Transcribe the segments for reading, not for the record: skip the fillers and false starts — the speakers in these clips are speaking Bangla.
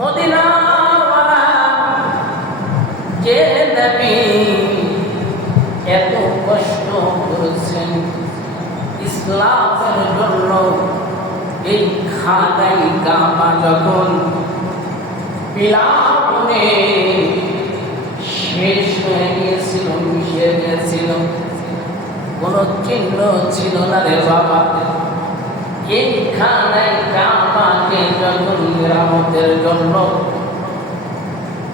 মদিনাওয়ালা যে নবী এত কষ্ট করেছেন ইসলামের জন্য, এই খানায় কাবা যখন বিলাপনে শেষ হয়ে গিয়েছিল, মিশে গিয়েছিল, কোনো চিহ্ন ছিল না রে বাবা। এই খানায় কাবাকে যখন মেরামতের জন্য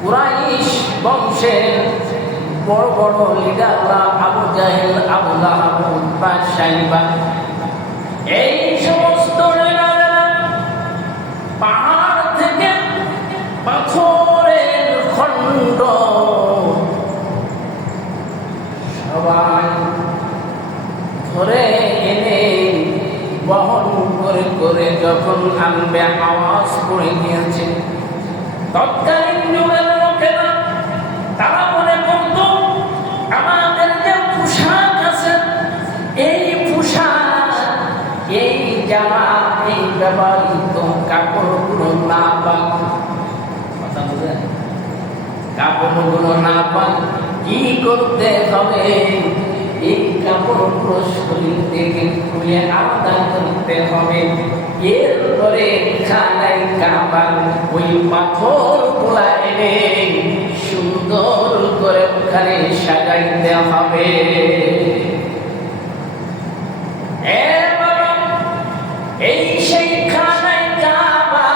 কুরাইশ বংশের বড় বড় লিডাররা আবু জাহেল, আবু লাহাব, উতবা, শাইবা, এই সমস্ত লিডাররা পাহাড় থেকে পাথরের খণ্ড সবাই ধরে এনে বহন করে করে যখন আনবে আওয়াজ করে গিয়েছে, তৎকালীন যুগের লোকেরা তারা মনে করত আমাদের যে পোশাক আছে, এই পোশাক, এই জামা, এই ব্যবহৃত কাপড়গুলো না পাক, কথা বুঝলেন, কাপড়গুলো না পাক কি করতে হবে? এই কাপড়গুলো শরীর থেকে খুলে আলাদা করতে হবে। এরপরে খানায় কাবার ওই পাথরগুলা এনে সুন্দর করে ওখানে সাজাইতে হবে। এই সেই খানায় কাবা,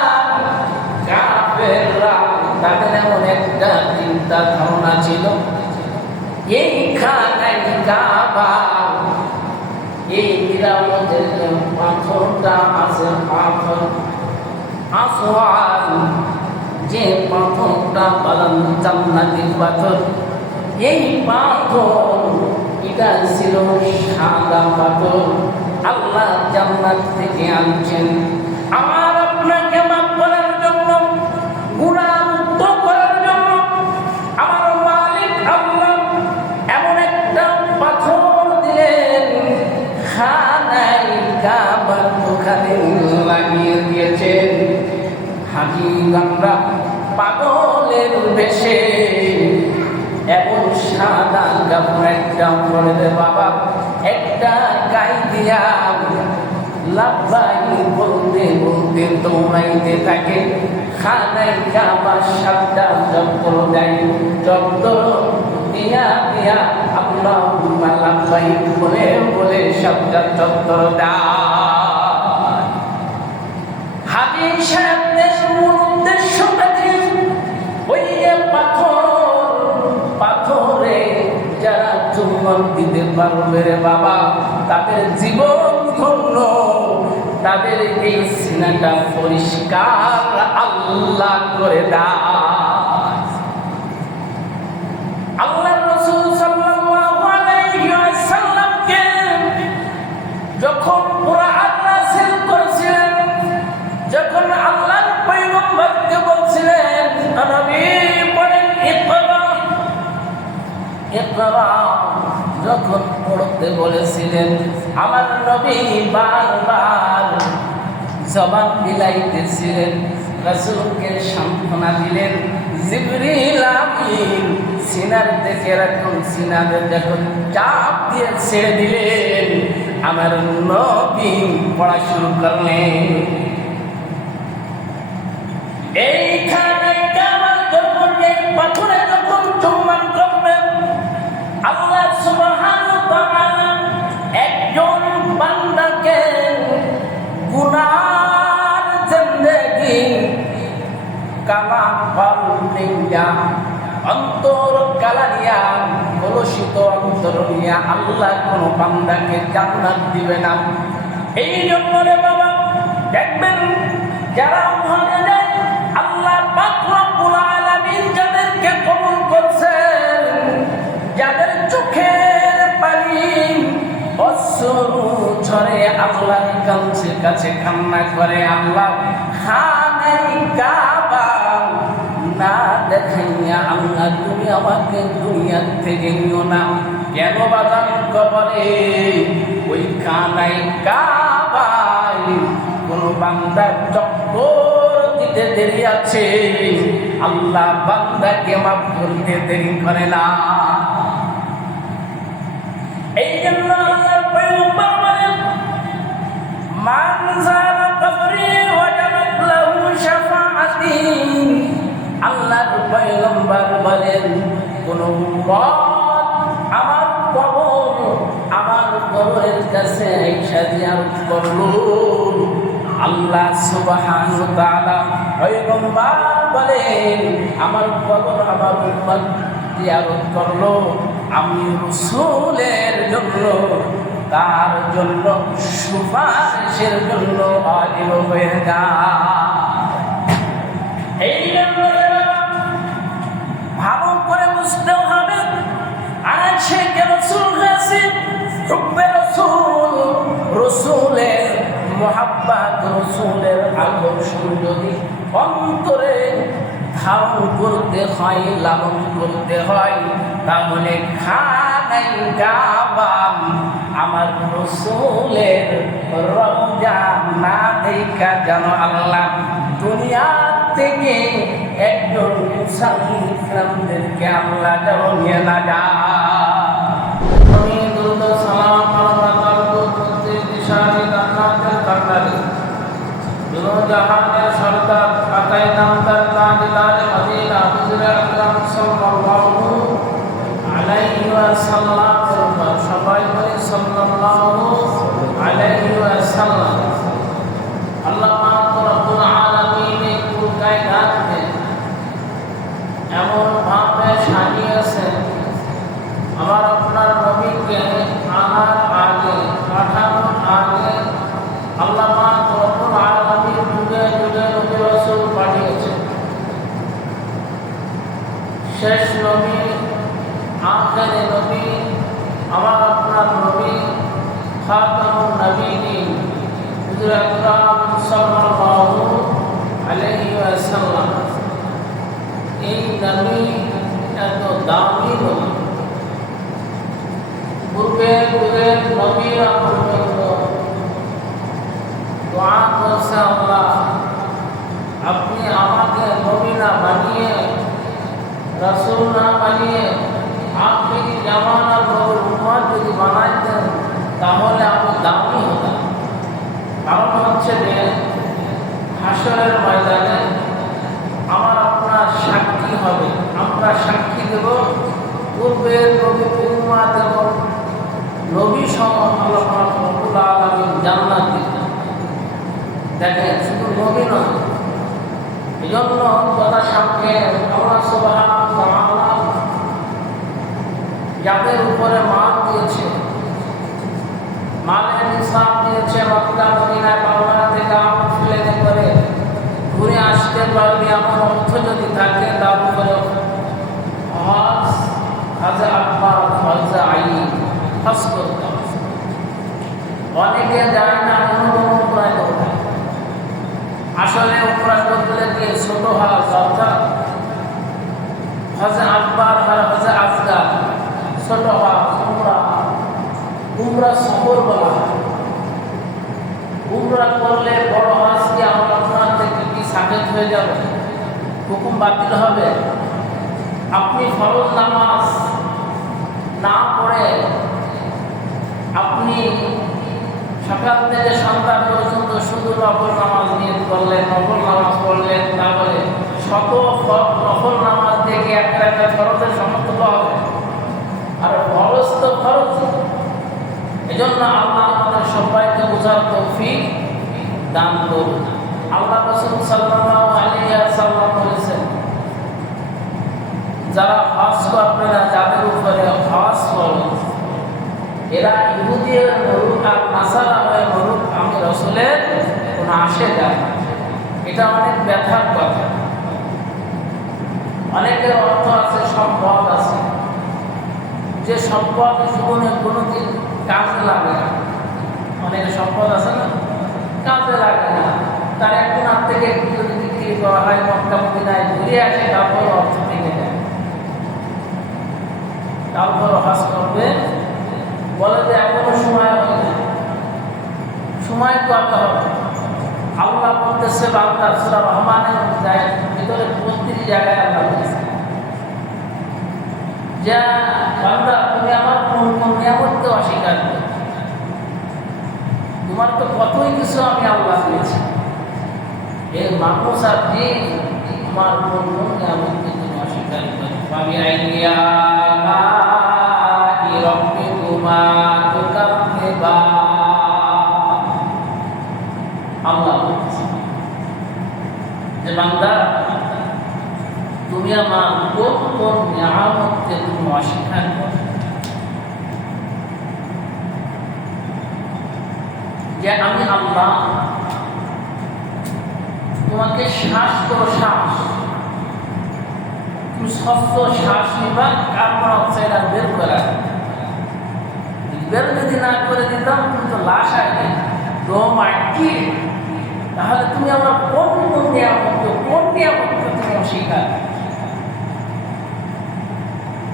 কাফেররা তাদের এমন একটা চিন্তা ধারণা ছিল, এই খানায় কাবা, এই নিরাপদের পাথরটা আছে, পাথর আসওয়াদ, যে পাথরটা বাদাম জান্নাতি পাথর, এই পাথর এটা ছিল সাদা পাথর, আল্লাহ জান্নাত থেকে আনছেন আমার আপনাকে মাফ করার জন্য, গুনাহ মুক্ত করার জন্য। আমার মালিক আল্লাহ এমন একটা পাথর দিলেন, খানায় কাবার ওখানে লাগিয়ে দিয়েছেন। হাজি আমরা পাগলের বেশে এমন সাদা কাপড় একটা পরে দে বাবা, একটা গায়ে দিয়া লাভবাই বলতে বলতে দৌড়াইতে থাকে। খানায় কাবার সাতটা চত্বর দেয়, চত্বর দিয়া দিয়া আল্লাহুম্মা লাব্বাইক বলে বলে সাতটা চত্বর দেয়। হাজি সাহেবদের মূল উদ্দেশ্যটা কি? ওই পাথরে যারা চুম্বন দিতে পারবে রে বাবা, তাদের জীবন ধন্য, তাদের এই সিনাটা পরিষ্কার আল্লাহ করে দেয়। আল্লাহ রাসূল সাল্লাল্লাহু আলাইহি ওয়াসাল্লামকে যখন কুরআন নাযিল করেছিলেন, যখন আল্লাহর পয়গম্বরকে বলছিলেন নবী পড়েন ইকরা, ইকরা যখন পড়তে বলেছিলেন, আমার নবী বারবার জবান বিলাইতেছিলেন, রাসূলকে সান্ত্বনা দিলেন। জিবরিল আমিন সিনার থেকে এরকম সিনারে যখন চাপ দিয়ে ছেড়ে দিলেন, আমার নবী পড়া শুরু করলেন। এইখানে কাবার যখন এই পাথরে যখন চুম্বন করবেন, আল্লাহ সুবহানাহু ওয়া তাআলা একজন বান্দাকে গুনার জিন্দেগি কালা কলবিয়া, অন্তর কালানিয়া, কলুষিত অন্তর নিয়া আল্লাহ কোন বান্দাকে জান্নাত দিবে না। এই জন্য রে বাবা দেখবেন যারা ওখানে যায়, আল্লাহ পাক রব্বুল আলামিন যাদেরকে কবুল করছেন, যাদের চোখের পানি অশ্রু ঝরে আল্লাহর কাছে কান্না করে, আল্লাহ খানায় কাবা না দেখাইয়া আল্লাহ তুমি আমাকে দুনিয়ার থেকে নিও না। কেন বাজান কবরে ওই খানায় কাবায় কোন বান্দার চক্কর দিতে দেরি আছে, আল্লাহ বান্দাকে মাফ করতে দেরি করে না। এই জন্য আল্লাহর পয়গম্বর বলেন, মান যারা কবরি ওয়াজাবাত লাহু শাফাআতি। আল্লাহর পয়গম্বর বলেন, কোন উম্মত আমার কবরের কাছে আয়েশা জিয়ারত করলো, আল্লাহ সুবহানাহু ওয়া তাআলা পয়গম্বর বলেন, আমার কবর আমার উম্মত জিয়ারত করলো, আমি রাসূলের জন্য তার জন্য সুপারিশের জন্য ওয়াজিব হয়ে যায়। এই জন্য ভালো করে বুঝতে হবে, আশিকে রাসূল হয়েছে, হুব্বে রাসূল, রাসূলের মুহাব্বত, রাসূলের আকর্ষণ যদি অন্তরে ধারণ করতে হয়, লালন করতে হয়, তাহলে খানাই কাবা আমার রাসূলের রওজা না দেখা যেন আল্লাহ দুনিয়া থেকে একজন মুসলমানদেরকে আল্লাহ যেন নিয়ে না যায়। আমি দুরূদ সালাম আল্লাহ করতে দিশারি জান্নাতের কান্ডারি দুনো জাহানের সরদার আকাই নামদার তাজদার মদিনা হুজুর আকরাম সাল্লাল্লাহু আলাইহি ওয়াসাল্লাম, সবাই বলে সাল্লাল্লাহু আলাইহি ওয়াসাল্লাম। আল্লাহ পাক রব্বুল আলামিন কুল কায়নাতকে এমন ভাবে সাজিয়েছেন, আমার আপনার নবীকে আনার আগে, পাঠানোর আগে আল্লাহ পাক রব্বুল আলামিন যুগে যুগে নবী রাসূল পাঠিয়েছেন। শেষ নবী, আখেরি নবী, আমার আপনার নবী খাতামুন নবীয়িন হুজুর আকরাম সাল্লাল্লাহু আলাইহি ওয়াসাল্লাম। এই নবী এত দামি নবী, পূর্বে যুগের নবীরা পর্যন্ত দোয়া করছে, আল্লাহ আপনি আমাকে নবী না বানিয়ে, রাসূল না বানিয়ে, আখিরি জামানার নবীর উম্মত যদি বানাইতেন তাহলে আমি দামি হতাম। কারণ হচ্ছে যে হাসরের ময়দানে আমার আপনার সাক্ষী হবে, আমরা সাক্ষী দেব পূর্বের নবী উম্মত এবং নবী সহ আল্লাহ রব্বুল আলামিন জান্নাত দিবেন। দেখেন, শুধু নবী নয়, এই জন্য কথা সামনে আল্লাহ সুবহানাহু ওয়া তাআলা যাদের উপরে মাল দিয়েছে, মালের নিসাব দিয়েছে, মক্কা মদিনায় বাংলা থেকে আমল ফেলে করে ঘুরে আসতে পারবে এমন অর্থ যদি থাকে, তার উপরে হজ, হজে আকবার, হজে আইন, হজ করতে হবে। অনেকে যায় না, উমরায় করতে, আসলে উমরায় করতে গিয়ে ছোট হজ অর্থাৎ হজে আকবার আর হজে আসগার, ছোট হজ উমরা সফর বলা হয়। উমরা করলে বড় হজ কি আমার আপনার থেকে কি সাবেত হয়ে যাবে? হুকুম বাতিল হবে? আপনি ফরজ নামাজ না পড়ে আপনি সকাল থেকে সন্ধ্যা পর্যন্ত শুধু নফল নামাজ নিয়ত করলেন, নফল নামাজ পড়লেন, তারপরে শত নফল নামাজ থেকে একটা একটা ফরজের সমতুল্য হবে। আর ফরজ তো ফরজ। এজন্য আল্লাহ আমাদের সবাইকে বোঝার তৌফিক দান করুন। আল্লাহ রাসূল সাল্লাল্লাহু আলাইহি ওয়াসাল্লাম বলেছেন, যারা হজ করবে না, যাদের উপরে হজ ফরজ, এরা ইহুদির মরুক আর নাসারার মরুক, আমি রাসূলের কোনো আসে যায়। এটা অনেক ব্যথার কথা। অনেকের অর্থ আছে, সম্পদ আছে, যে সম্পদ জীবনে কোনোদিন কাজে লাগে না। অনেকের সম্পদ আছে না, কাজে লাগে না, তার একদিন হাত থেকে একটু যদি বিক্রি করা হয়, মক্কা মদিনায় ঘুরে আসে, তারপর অর্থ থেকে যায়, তারপর হজ করবে, বলে যে এখনো সময় হবে না। সময় কত হবে? আল্লাহ বলতেছে বান্দা সূরা রহমানের ভিতরে 32 জায়গায় আল্লাহ বলতেছে যে বান্দা তুমি আমার কোন কোন নিয়ামতকে অস্বীকার করো, তোমার তো কতই কিছু আমি আল্লাহ দিয়েছি, এর মানুষ আপনি তোমার কোন কোন নিয়ামতকে তুমি অস্বীকার করো। আমি আইয়া রব্বিকুমা তুকাজ্জিবান, আল্লাহ বলছে যে বান্দা তুমি আমার কোন কোন নিয়ামতকে তুমি অস্বীকার করো। যে আমি আল্লাহ তোমাকে শ্বাস করো, শ্বাস তুমি স্বচ্ছ শ্বাস নিবা, কার্বন অক্সাইড আর বের করা, বের যদি না করে দিতাম তুমি তো লাশ আগে দম আটকে, তাহলে তুমি আমার কোন কোন নিয়ামতকে তুমি অস্বীকার।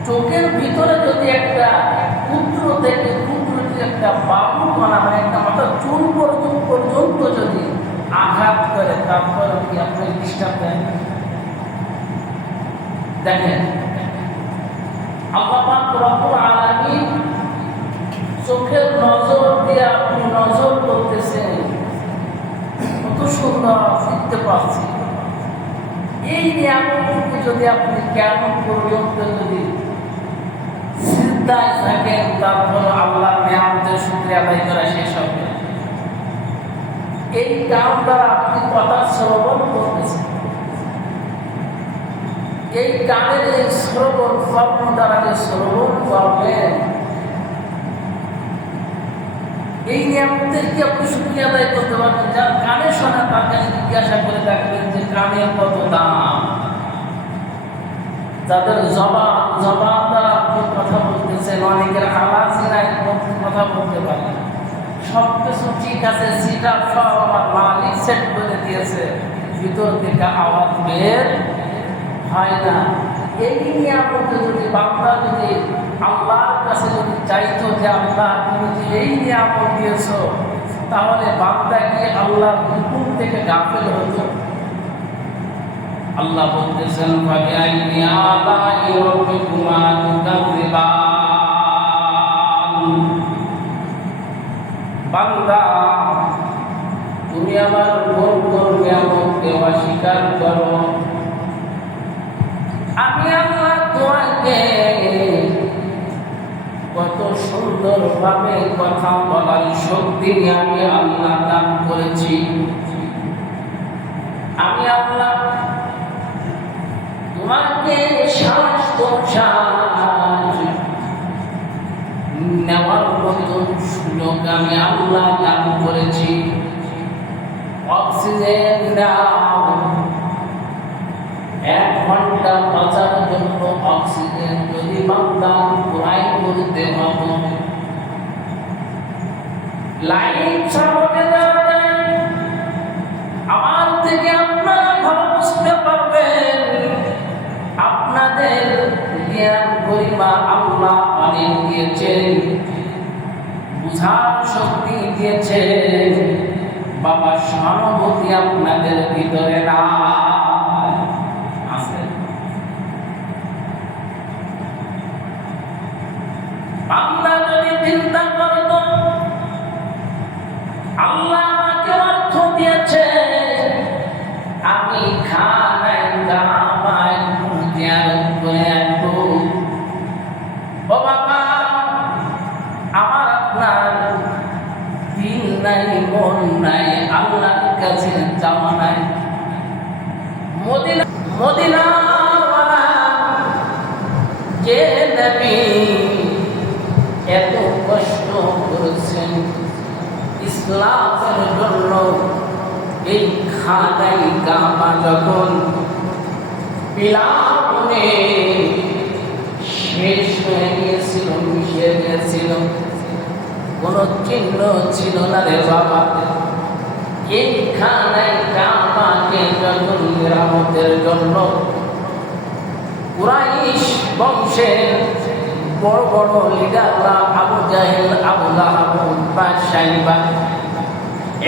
চোখের ভিতরে যদি একটা ক্ষুদ্র থেকে ক্ষুদ্র যদি একটা বাবু কণা মানে একটা মাথা চুল পর্যন্ত যদি আঘাত করে, তারপর কি আপনি ডিস্টার্ব দেন? দেখেন আল্লাহ পাক রব্বুল আলামিন চোখের নজর দিয়ে আপনি নজর করতেছেন, কত সুন্দর দেখতে পাচ্ছি। এই নিয়ামতকে যদি আপনি কেমন পর্যন্ত যদি সিজদায় থাকেন, তারপর আল্লাহর নিয়ামতের শুকরিয়া আদায় করা শেষ হবে। এই কাম দ্বারা আপনি কথা শ্রবণ করতেছেন, এই কানের এই শ্রবণ কর্ম দ্বারা যে শ্রবণ করবেন, এই নিয়ামতের কি আপনি শুকরিয়া আদায় করতে পারবেন? যার কানে শোনা তার কাছে জিজ্ঞাসা করে দেখবেন যে কানের কত দাম। যাদের জবান দ্বারা আপনি কথা বলতেছেন, অনেকের আওয়াজ নাই কথা বলতে পারে, সব কিছু ঠিক আছে, সেটা সব আমার মালিক সেট করে দিয়েছে, ভিতর থেকে আওয়াজ বের হয় না। এই নিয়ামতে যদি বান্দা যদি আল্লাহর কাছে যদি চাইতো যে আল্লাহ তুমি যে এই নিয়ামত দিয়েছ, তাহলে বান্দা কি আল্লাহর হুকুম থেকে গাফেল হতো? আল্লাহ বলতেছেন ফাবিআইয়ি আলাই রাব্বিকুমা তুকাজ্জিবান, বান্দা তুমি আমার কোন কোন নিয়ামতকে অস্বীকার করো। আমি আল্লাহ তোমাকে কত সুন্দর ভাবে কথা বলার শক্তি আমি আল্লাহ দান করেছি। আমি আল্লাহ তোমাকে শ্বাস প্রশ্বাস নেওয়ার মতো সুযোগ আমি আল্লাহ দান করেছি। অক্সিজেন নাও, 1 ঘন্টা বাঁচার জন্য অক্সিজেন যদি বান্দা ক্রয় করতে হবে, লাইট সামনে দাঁড়ায়, আমার থেকে আপনারা ভালো বুঝতে পারবেন। আপনাদের জ্ঞান গরিমা আল্লাহ অনেক দিয়েছেন, বুঝার শক্তি দিয়েছেন, বাবা সহানুভূতি আপনাদের ভিতরে না আছে। বান্দা যদি চিন্তা করত আল্লাহ আমাকে অর্থ দিয়েছে, আমি খানায় দামায় জিয়ারত করে আসবো, ও বাবা আমার আপনার দিন নাই মন নাই, আল্লাহর কাছে যাওয়া নাই। মদিনাওয়ালা যে নবী এত কষ্ট করেছেন ইসলামের জন্য, এই খানাই কাবা যখন বিলাপনে শেষ হয়ে গিয়েছিল, মিশে গিয়েছিল, কোনো চিহ্ন ছিল না রে বাবা। এই খানাই কাবাকে যখন মেরামতের জন্য কুরাইশ বংশের বড় বড় লিডাররা আবু জাহেল, আবু লাহাব, উতবা, শাইবা,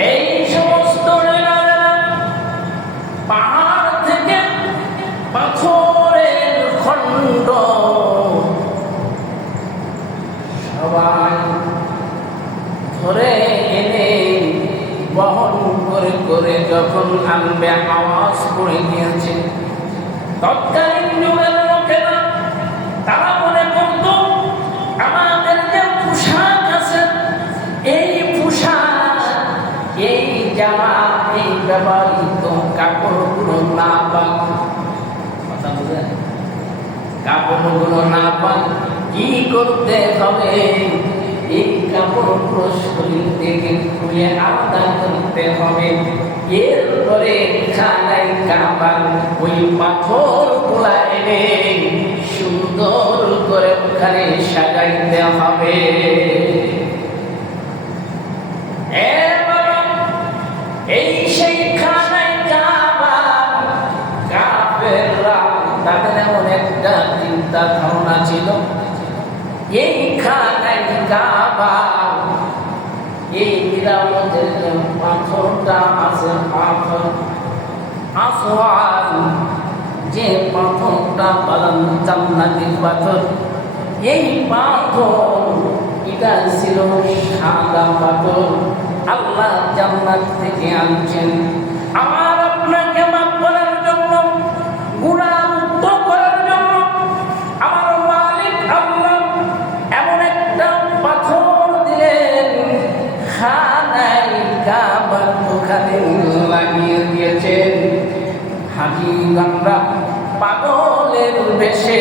এই সমস্ত লিডার থামবে, আওয়াজ করে গিয়েছে। তৎকালীন যুগের লোকেরা তারা মনে করত আমাদের যে পোশাক আছে, এই পোশাক, এই জামা, এই ব্যবহৃত কাপড়গুলো না পাক, কথা বুঝলেন, কাপড়গুলো না পাক কি করতে হবে? এই কাপড়গুলো শরীর থেকে খুলে আলাদা করতে হবে। এরপরে খানায় কাবার ওই পাথরগুলা এনে সুন্দর করে ওখানে সাজাইতে হবে। এই সেই খানায় কাবা, কাফেররা তাদের এমন একটা চিন্তা ধারণা ছিল, এই খানায় কাবা, এই বিরামদের পাথরটা আছে, পাথর আসওয়াদ, যে পাথরটা বলেন জান্নাতি পাথর, এই পাথর এটা ছিল সাদা পাথর, আল্লাহ জান্নাত থেকে আনছেন আমার আপনাকে মাফ করার জন্য, গুনাহ মুক্ত করার জন্য। আমার মালিক আল্লাহ এমন একটা পাথর দিলেন, খানায় কাবার ওখানে লাগিয়ে দিয়েছেন। হাজিগণরা পাগলের বেশে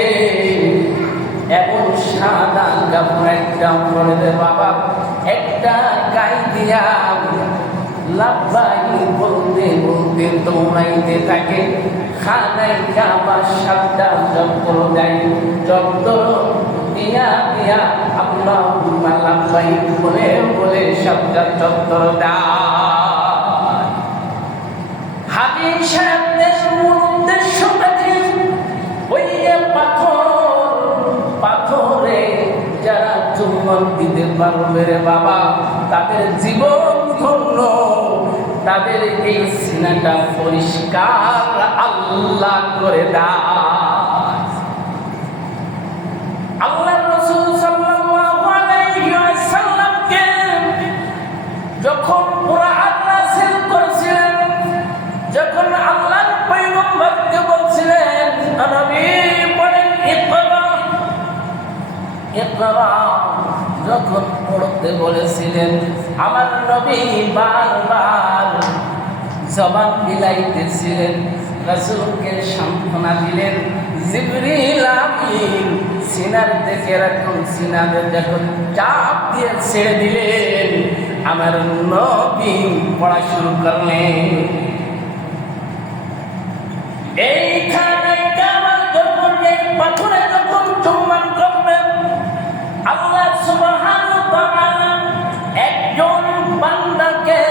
এমন সাদা কাপড় একটা পরে দে বাবা, একটা গায়ে দিয়া লাভবাই বলতে বলতে দৌড়াইতে থাকে। খানায় কাবার সাতটা চত্বর দেয়, চত্বর দিয়া দিয়া আল্লাহ লাভবাই বলে বলে সাতটা চত্বর দেয়। হাজি সাহেবদের মূল উদ্দেশ্যটা কি? ওই পাথরে যারা চুম্বন দিতে পারবে রে বাবা, তাদের জীবন ধন্য, তাদের এই সিনাটা পরিষ্কার আল্লাহ করে দেয়। আল্লাহ রাসূল সাল্লাল্লাহু আলাইহি ওয়াসাল্লামকে যখন কুরআন নাযিল করেছিলেন, যখন আল্লাহর পয়গম্বরকে বলছিলেন নবী পড়েন ইকরা, ইকরা যখন পড়তে বলেছিলেন, আমার নবী বারবার জবান বিলাইতেছিলেন, রাসূলকে সান্ত্বনা দিলেন। জিবরিল আমিন সিনার দেখে রাখুন, সিনাদের যখন চাপ দিয়ে ছেড়ে দিলেন, আমার নবী পড়া শুরু করলেন। এইখানে কাবার যখন এই পাথরে যখন চুম্বন করবেন, আল্লাহ সুবহানাহু ওয়া তাআলা একজন বান্দাকে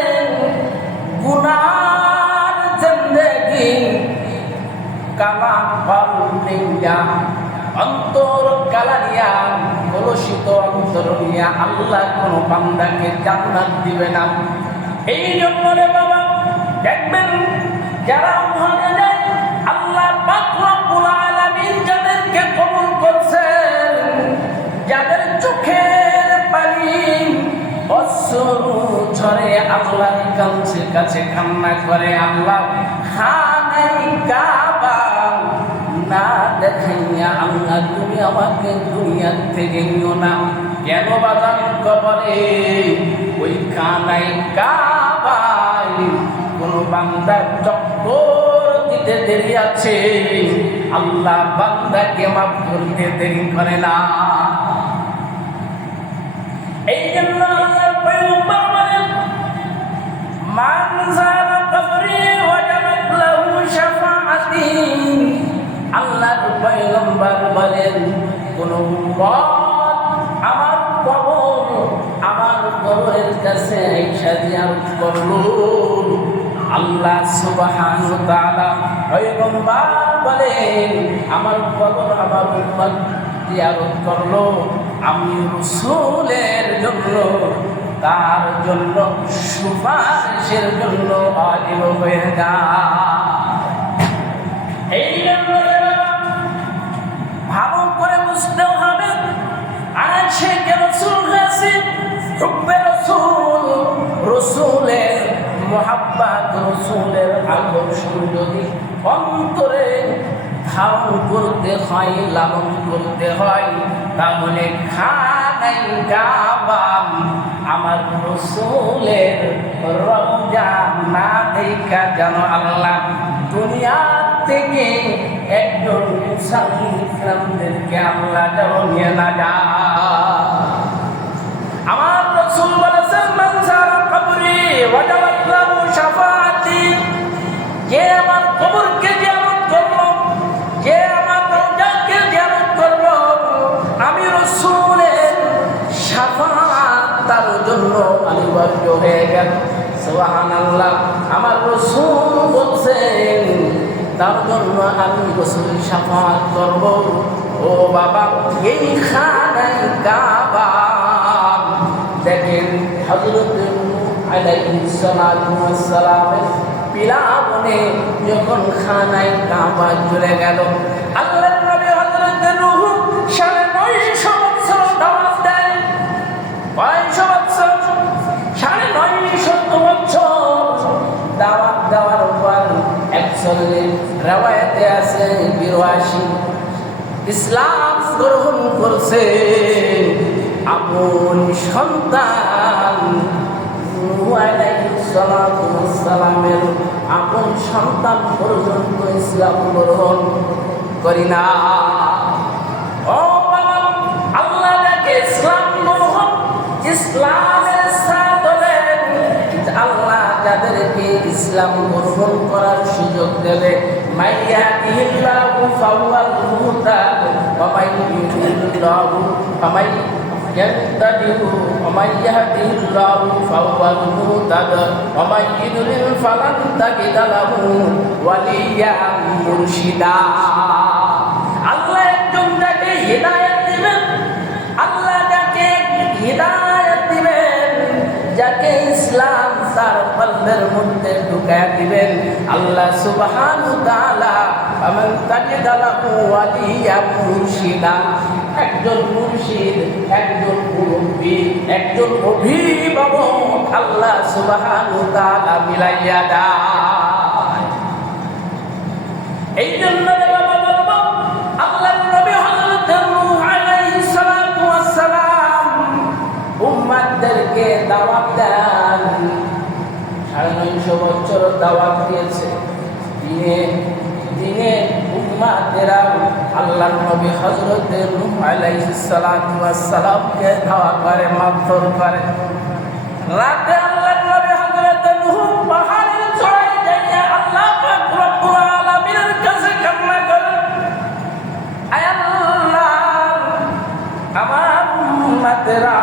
গুনার জিন্দেগি কালা পাল্টিয়া অন্তর কালারিয়া কলুষিত অন্তর নিয়া আল্লাহ কোন বান্দাকে জান্নাত দিবে না। এই জন্য রে বাবা দেখবেন যারা ওখানে যায়, আল্লাহ পাক রব্বুল আলামিন যাদেরকে কবুল করছেন, যাদের চোখের পানি অশ্রু ঝরে আল্লাহর কাছে কান্না করে, আল্লাহ খানায় কাবা না দেখাইয়া আল্লাহ তুমি আমাকে দুনিয়া থেকে নিও না। কেন বাজান কবরে ওই খানায় কাবায় কোন বান্দার চক্কর দিতে দেরি আছে, আল্লাহ বান্দাকে মাফ করতে দেরি করে না। এই জন্য আল্লাহর পয়গম্বর বলেন, মান যারা কবরি ওয়াজাবাত লাহু শাফাআতি। আল্লাহর পয়গম্বর বলেন, কোন উম্মত আমার কবরের কাছে আয়েশা জিয়ারত করলো, আল্লাহ সুবহানাহু ওয়া তাআলা পয়গম্বর বলেন, আমার কবর আমার উম্মত জিয়ারত করলো, আমি রাসূলের জন্য তার জন্য সুপারিশের জন্য ওয়াজিব হয়ে যায়। এই জন্য ভালো করে বুঝতে হবে, আশিকে রাসূল হয়েছে, হুব্বে রাসূল, রাসূলের মুহাব্বত, রাসূলের আকর্ষণ যদি অন্তরে ধারণ করতে হয়, লালন করতে হয়, তাহলে খানাই কাবা আমার রাসূলের রওজা না দেখা যেন আল্লাহ দুনিয়া থেকে একজন মুসলমানদেরকে আল্লাহ যেন নিয়ে না যায়। আমার রাসূল বলেছেন, মান যারা কবরি ওয়াজাবাত লাহু শাফাআতি, যে আমার কবরকে জিয়ারত করলো, যে আমার রওজাকে জিয়ারত করলো, আমি রাসূলের শাফাআত তার জন্য অনিবার্য হয়ে গেল। সুবহানাল্লাহ। আমার রাসূল বলছেন তার জন্য আমি রাসূল শাফাআত করব। ও বাবা, এই খানাই কাবা দেখেন হযরত নূহ আলাইহিস সালাতু ওয়াস সালামের পিলাবনে যখন খানাই কাবা চলে গেল, আল্লাহর নবী হযরত নূহ 950 বছর দাওয়াত দেন। 950 বছর, 950 বছর দাওয়াত দেওয়ার পর 41 রওয়ায়াতে আছে 82 ইসলাম গ্রহণ করছে। আপন সন্তান নূহ আলাইহিস সালাতু ওয়াস সালামের আপন সন্তান পর্যন্ত ইসলাম গ্রহণ করি না। ও বাবা, আল্লাহ যাকে ইসলাম গ্রহণ, ইসলামের সাথ দেন, আল্লাহ যাদেরকে ইসলাম গ্রহণ করার সুযোগ দেবে, মাইয়াতিহিল্লাহু ফাহুয়াল মুহতাদ ওয়া মাইয়ুরিদুল্লাহু ফামাইয়াহতাদিহু ওয়া মাইয়াহদিহিল্লাহু ফাহুয়াল মুহতাদ ওয়া মাইয়ুদ্লিল ফালান তাজিদা লাহু ওয়ালিয়্যান মুরশিদা। আল্লাহ একজন যাকে হিদায়াত দিবেন, আল্লাহ যাকে হিদায়াত দিবেন, যাকে ইসলাম তার কলবের মধ্যে ঢুকায় দিবেন, আল্লাহ সুবহানাহু ওয়া তাআলা ফামান তাজিদা লাহু ওয়ালিয়্যান মুরশিদা, একজন মুর্শিদ, একজন মুরব্বী, একজন অভিভাবক আল্লাহ সুবহানাহু ওয়া তাআলা মিলাইয়া দেয়। এই জন্য আল্লাহর নবী হযরত নূহ আলাইহিস সালাতু ওয়াস সালাম উম্মতদেরকে দাওয়াত দেন। 950 বছর দাওয়াত দিয়েছে। দিনে দিনে উম্মতেরা আল্লাহর নবী হযরত নূহ আলাইহিস সালাতু ওয়াস সালামকে ধাওয়া করে, মারধর করে। রাতে আল্লাহর নবী হযরত নূহ পাহাড়ের চূড়ায় যাইয়া আল্লাহ পাক রব্বুল আলামিনের কাছে কান্না করে, আয় আল্লাহ, আমার উম্মতেরা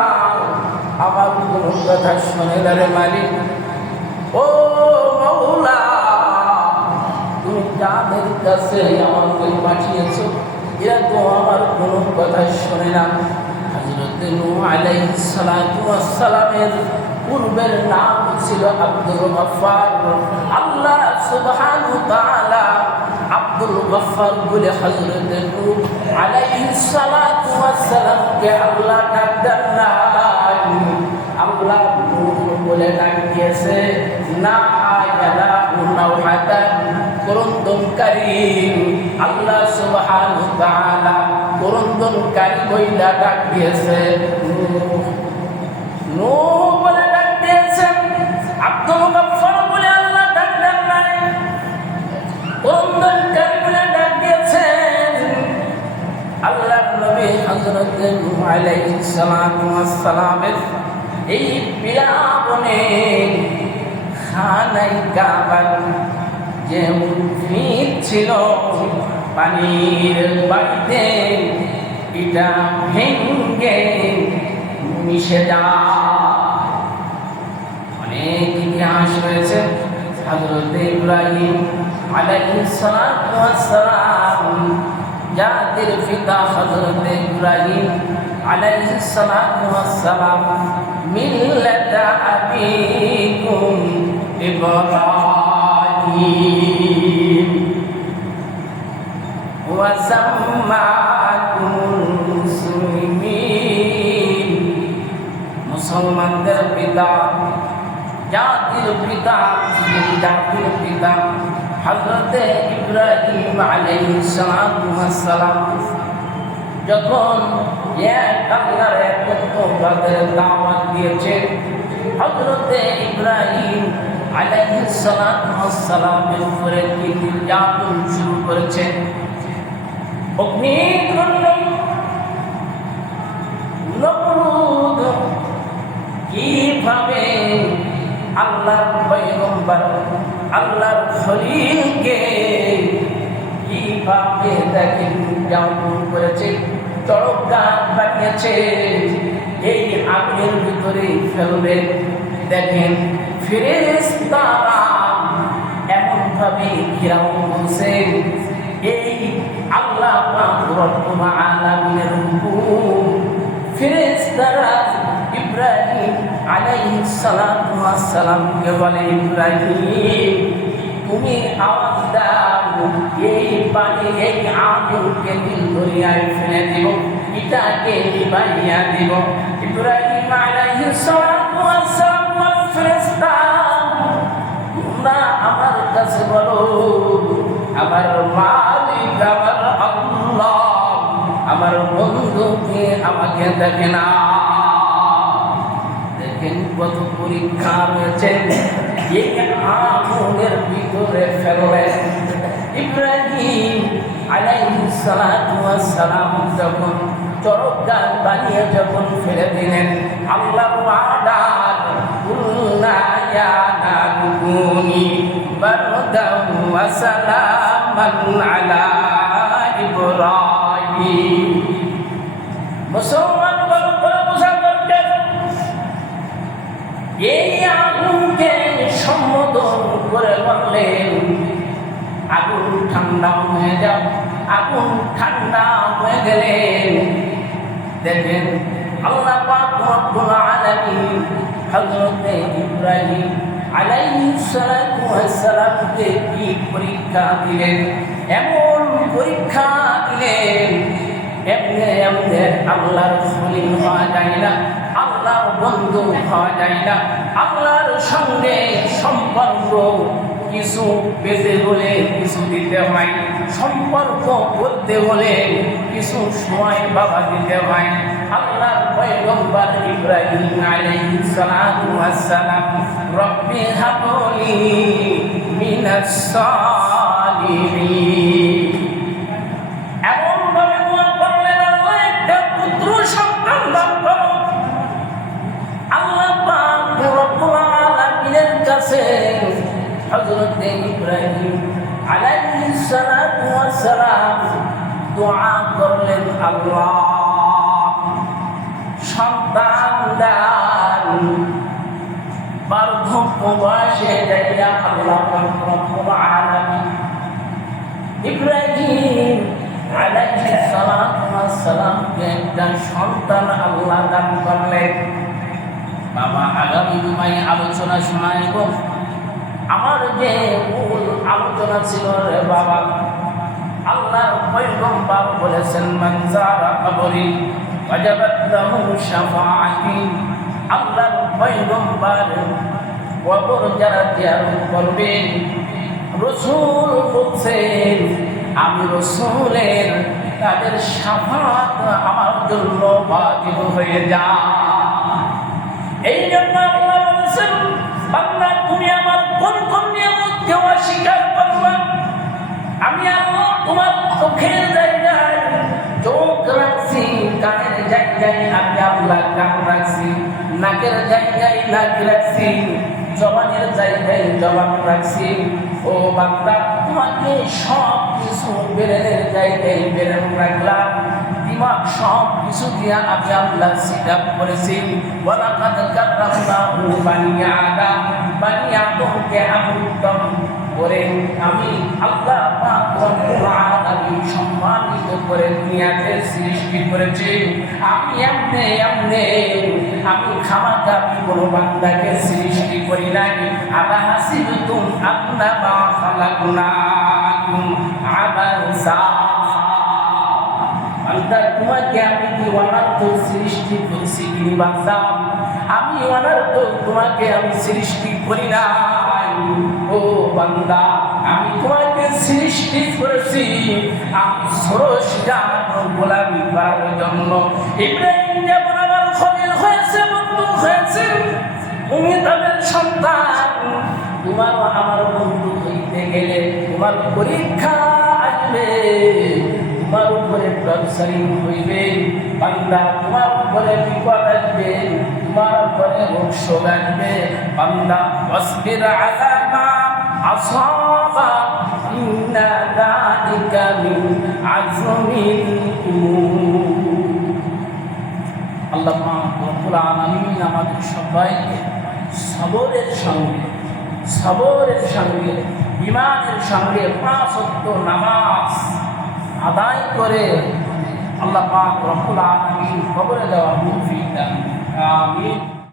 আমার কোনো কথা শুনে না রে মালিক। ও মাওলা, তুমি যাদের কাছে আমাকে পাঠিয়েছ এরা তো আমার কোনো কথা শোনে না। হযরত নূহ আলাইহিস সালাতু ওয়াস সালামের পূর্বের নাম ছিল আব্দুল গফফার। আল্লাহ সুবহানাহু ওয়া তাআলা আব্দুল গফফার বলে হযরত নূহ আলাইহিস সালাতু ওয়াস সালামকে আল্লাহ ডাক দেন না। আল্লাহ নূহ বলে ডাক দিয়েছে না আয়ালা নওহাতান, করন্দনকারী। আল্লাহ সুবহানাহু ওয়া তাআলা করন্দনকারী বইলা ডাক দিয়েছে নূহ বলে ডাক দিয়েছেন। আব্দুল গফফার বলে আল্লাহ ডাক দেন নাই, করন্দনকারী বলে ডাক দিয়েছেন। আল্লাহর নবী হযরত নূহ আলাইহিস সালাতু ওয়াস সালামের এই বিলাবনে খানাই কাবার যে মুফিদ ছিল, পানির বাড়িতে এটা ভেঙে মিশে যায়। অনেক ইতিহাস রয়েছে। হযরত ইব্রাহিম আলাইহিস সালাতু ওয়াস সালাম, জাতির পিতা হযরত ইব্রাহিম আলাইহিস সালাতু ওয়াস সালাম, মিল্লাতা আবিকুম ইব্রাহিম ওয়া সাম্মাকুমুল মুসলিমিন, মুসলমানদের পিতা, জাতির পিতা, জাতির পিতা হযরতে ইব্রাহিম আলাইহিস সালাম যখন এক আল্লাহর একত্ববাদের দাওয়াত দিয়েছেন, হযরতে ইব্রাহিম আলাইহিস সালামের উপরে নির্যাতন শুরু করেছেন। অগ্নিকুণ্ড নমরুদ কিভাবে আল্লাহর পয়গম্বর আল্লাহর খলিলকে কিভাবে দেখেন নির্যাতন করেছে, চড়কগাছ বানিয়েছে, এই আগুনের ভিতরে ফেলবে। দেখেন ফেরেশতারা এমন ভাবে ঘেরাও করছে, এই আল্লাহ পাক রব্বুল আলামিনের হুকুম। ফেরেশতারা ইব্রাহিম আলাইহিস সালামকে বলে, ইব্রাহিম তুমি আওয়াজ দাও, এই পানি এই আগুনকে দিল দরিয়ায় ফেলে দিব, এটাকে নিবাইয়া দিব। ইব্রাহিম আলাইহিস সালাম ফেরেশতা, তোমরা আমার কাছে বলো, আমার মালিক আমার আল্লাহ আমার বন্ধুকে আমাকে দেখে না। দেখেন কত পরীক্ষা রয়েছে, এই আগুনের ভিতরে ফেললেন। ইব্রাহিম আলাইহিস সালাম যখন চড়কগাছ বানিয়ে যখন ফেলে দিলেন, আল্লাহ ওয়াদার কুল্লা ইয়া নারু কুনি বারদান ওয়া সালামান আলা ইব্রাহিম। মুসলমান বোঝা দরকার, এই আগুনকে সম্বোধন করে বললেন, আগুন ঠান্ডা হয়ে যাও। আগুন ঠান্ডা হয়ে গেলেন। দেখেন আল্লাহ পাক রব্বুল আলামিন হযরতে ইব্রাহিম আলাইহিস সালামকে কি পরীক্ষা দিলেন, এমন পরীক্ষা দিলেন, এমনে এমনে আল্লাহর খলিল হওয়া যায় না, আল্লাহর বন্ধু হওয়া যায় না। আল্লাহর সঙ্গে সম্পর্ক কিছু পেতে হলে কিছু দিতে হয়, সম্পর্ক করতে হলে কিছু সময় বাবা দিতে হয়। আল্লাহর পয়গম্বর ইব্রাহিম আলাইহিস সালাম রব্বি হাবলি মিনাস সালিহিন এমন ভাবে দোয়া করলেন, আল্লাহ একটা পুত্র সন্তান দান করো। আল্লাহ পাক রব্বুল আলামিনের কাছে হযরতে ইব্রাহিম আলাইহিস সালাম দোয়া করলেন, আল্লাহ সন্তান দান। বার্ধক্য বয়সে যাইয়া আল্লাহ পাক রব্বুল আলামিন ইব্রাহিম আলাইহিস সালামকে একটা সন্তান আল্লাহ দান করলেন। বাবা আগামী জুমায় আলোচনা শোনাইব। আমার যে মূল আলোচনা ছিল রে বাবা, আল্লাহর পয়গম্বর বলেছেন, মান যারা কবরি ওয়াজাবাত লাহু শাফাআতি। আল্লাহর পয়গম্বর কবর যারা জিয়ারত করবে, রাসূল বলছেন আমি রাসূলের তাদের শাফাআত আমার জন্য ওয়াজিব হয়ে যায়। এই জন্য আল্লাহ বলেছেন, বান্দা তুমি আমার কোন কোন নিয়ামতকে অস্বীকার করবে, আমি আল্লাহ তোমার চোখের জায়গায় চোখ রাখছি, কানের জায়গায় আমি আল্লাহ কান রাখছি, নাকের জায়গায় নাক রাখছি, জবানের জায়গায় জবান রাখছি। ও বান্দা তোমাকে সব কিছু ব্রেনের জায়গায় ব্রেন রাখলাম, দিমাগ সব কিছু দিয়া আমি আল্লাহ সিটাপ করেছি। ওয়ালাকাদ কাররামনাহু বানি আদম, বানি আদমকে আমি উত্তম করে আমি আল্লাহ পাক রব্বুল আলামিন সম্মানিত করে দুনিয়াতে সৃষ্টি করেছি। আমি এমনে আমি খামাখা কোনো বান্দাকে সৃষ্টি করি নাই। আবা হাসিবতুম আন্নামা খালাকনাকুম আবাসা। বান্দা তোমাকে আমি কি অনার্থ সৃষ্টি করছি কি বান্দা? আমি অনার্থ তোমাকে আমি সৃষ্টি করি নাই। ও বান্দা, আমি তোমাকে সৃষ্টি করেছি আমি স্রষ্টার গোলামি করার জন্য। ইব্রাহিম যেমন আমার খলিল হয়েছে, বন্ধু হয়েছে, তুমি তাদের সন্তান, তোমারও আমার বন্ধু হইতে গেলে তোমার পরীক্ষা আসবে, তোমার উপরে টর্চারিং হইবে বান্দা, তোমার উপরে বিপদ আসবে, তোমার উপরে রোগ শোক আসবে বান্দা। ওয়াসবির আলা মা আসাবা ইন্না যালিকা মিন আযমিল উমুর। আল্লাহ পাক রব্বুল আলামিন আমাদের সবাইকে সবরের সঙ্গে ঈমানের সঙ্গে 5 ওয়াক্ত নামাজ আদায় করে আল্লাহ পাক রব্বুল আলামিন কবরে দেওয়ার তৌফিক দান। আমিন।